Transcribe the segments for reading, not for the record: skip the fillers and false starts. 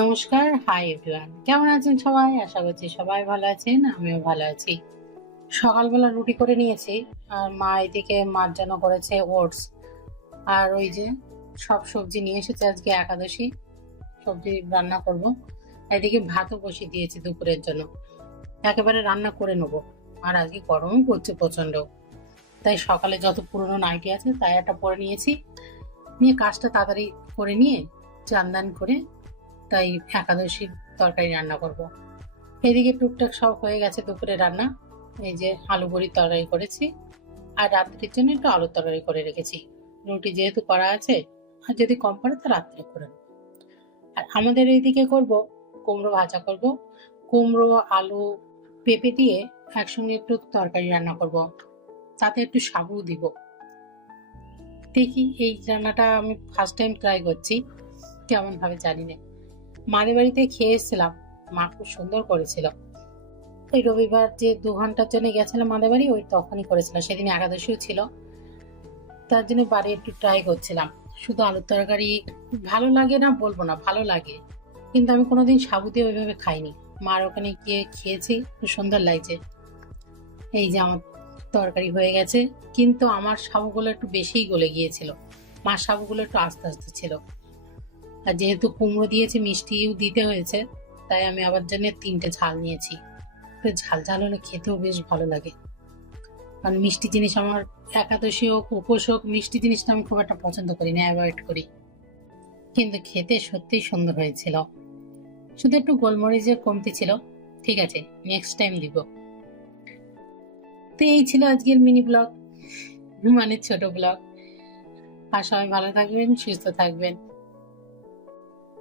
নমস্কার, hi everyone. কেমন আছেন সবাই? আশা করছি সবাই ভালো আছেন, আমিও ভালো আছি। সকালবেলা রুটি করে নিয়েছি, আর মা এদিকে মার জন্য করেছে ওটস। আর ওই যে সব সবজি নিয়ে এসেছে, আজকে একাদশী, সবজি রান্না করব। এদিকে ভাতও বসিয়ে দিয়েছি দুপুরের জন্য, একেবারে রান্না করে নেবো। আর আজকে গরমও পড়ছে প্রচন্ড, তাই সকালে যত পুরনো নাইটি আছে তাই একটা পরে নিয়েছি, নিয়ে কাজটা তাড়াতাড়ি করে নিয়ে চান দান করে তাই একাদশীর তরকারি রান্না করব। এদিকে টুকটাক সব হয়ে গেছে দুপুরে রান্না। এই যে আলু বড়ির তরকারি করেছি, আর রাত্রির জন্য একটু আলুর তরকারি করে রেখেছি। রুটি যেহেতু করা আছে, আর যদি কম পড়ে তা রাত্রে করে নেব। আর আমাদের এইদিকে করব কুমড়ো ভাজা করব, কুমড়ো আলু পেঁপে দিয়ে একসঙ্গে একটু তরকারি রান্না করব, তাতে একটু সাবু দিব। দেখি এই রান্নাটা আমি ফার্স্ট টাইম ট্রাই করছি, কেমন ভাবে জানি না। মাদের বাড়িতে খেয়ে এসেছিলাম, মা খুব সুন্দর করেছিল। ওই রবিবার যে 2 ঘন্টার জন্য গেছিলাম মাদের বাড়ি, ওই তখনই করেছিল, সেদিন একাদশীও ছিল, তার জন্য বাড়ি একটু ট্রাই করছিলাম। শুধু আলুর তরকারি ভালো লাগে না বলবো না, ভালো লাগে, কিন্তু আমি কোনোদিন সাবু দিয়ে ওইভাবে খাইনি। মার ওখানে গিয়ে খেয়েছি, খুব সুন্দর লাগছে। এই যে আমার তরকারি হয়ে গেছে, কিন্তু আমার সাবুগুলো একটু বেশিই গলে গিয়েছিল, মার সাবুগুলো একটু আস্তে আস্তে ছিল। আর যেহেতু কুমড়ো দিয়েছে, মিষ্টিও দিতে হয়েছে, তাই আমি আবার জন্য 3টে ঝাল নিয়েছি। ঝাল ঝাল হলে খেতেও বেশ ভালো লাগে, কারণ মিষ্টি জিনিস আমার, একাদশী হোক উপোস হোক, মিষ্টি জিনিসটা আমি খুব একটা পছন্দ করি না, অ্যাভয়েড করি। কিন্তু খেতে সত্যিই সুন্দর হয়েছিল, শুধু একটু গোলমরিচের কমতি ছিল। ঠিক আছে, নেক্সট টাইম দিব। তো এই ছিল আজকের মিনি ব্লগ, মানে ছোট ব্লগ। আর সবাই ভালো থাকবেন, সুস্থ থাকবেন।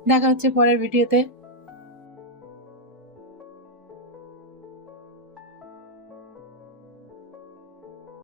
দেখা হচ্ছে পরের ভিডিওতে।